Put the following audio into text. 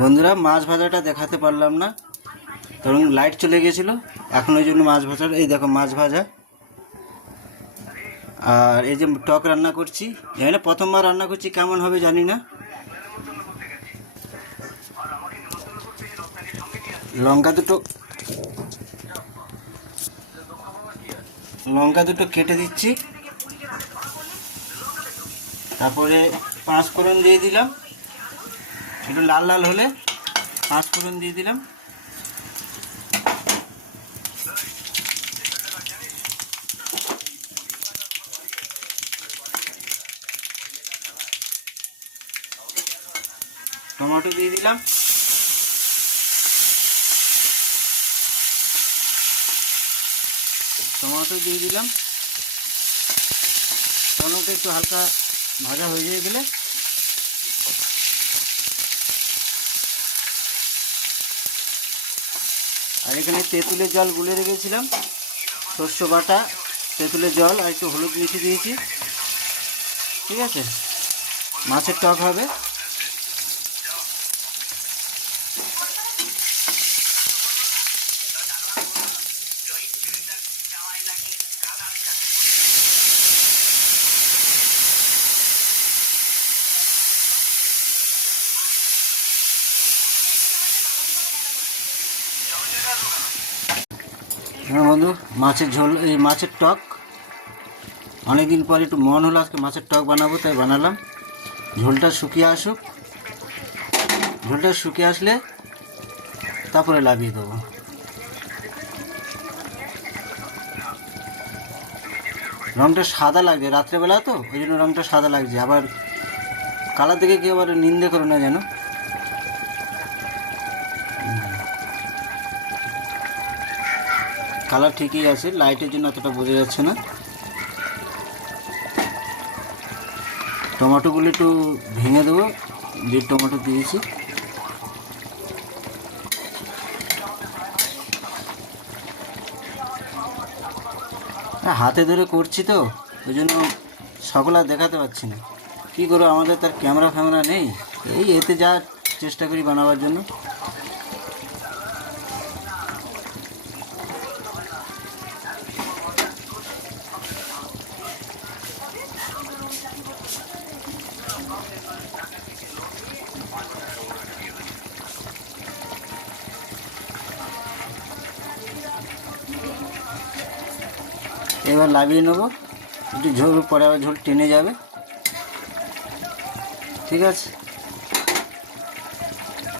বন্ধুরা, মাছ ভাজাটা দেখাতে পারলাম না, কারণ লাইট চলে গেছিল। এখন ওই জন্য মাছ ভাজাটা, এই দেখো মাছ ভাজা। আর এই যে টক রান্না করছি, জানি না প্রথমবার রান্না করছি, কেমন হবে জানি না। লঙ্কা দুটো কেটে দিচ্ছি। তারপরে পাঁচ ফোড়ন দিয়ে দিলাম, একটু লাল লাল হলে পাঁচ ফোড়ন দিয়ে দিলাম। টমেটো দিয়ে দিলাম। টমেটো একটু হালকা ভাজা হয়ে গেলে আর এখানে তেঁতুলের জল গুলে রেখেছিলাম, শস্য বাটা, তেঁতুলের জল আর একটু হলুদ মিশিয়ে দিয়েছি। ঠিক আছে, মাছের টক হবে। হ্যাঁ বন্ধু, মাছের ঝোল, এই মাছের টক অনেকদিন পর একটু মন হলো আজকে মাছের টক বানাবো, তাই বানালাম। ঝোলটা শুকিয়ে আসলে তারপরে লাগিয়ে দেবো। রঙটা সাদা লাগছে রাত্রেবেলা তো, ওই জন্য রঙটা সাদা লাগছে। আবার কালার দেখে কেউ আবার নিন্দে করো না যেন। কালার ঠিকই আছে, লাইটের জন্য অতটা বোঝা যাচ্ছে না। টমেটোগুলো একটু ভেঙে দেবো, যে টমেটো দিয়েছি। হাতে ধরে করছি তো, ওই জন্য সকল আর দেখাতে পারছি না। কী করবো, আমাদের তার ক্যামেরা ফ্যামেরা নেই, এই এতে যা চেষ্টা করি বানাবার জন্য। এবার লাগিয়ে নেবো, একটু ঝোল পরে আবার ঝোল টেনে যাবে। ঠিক আছে।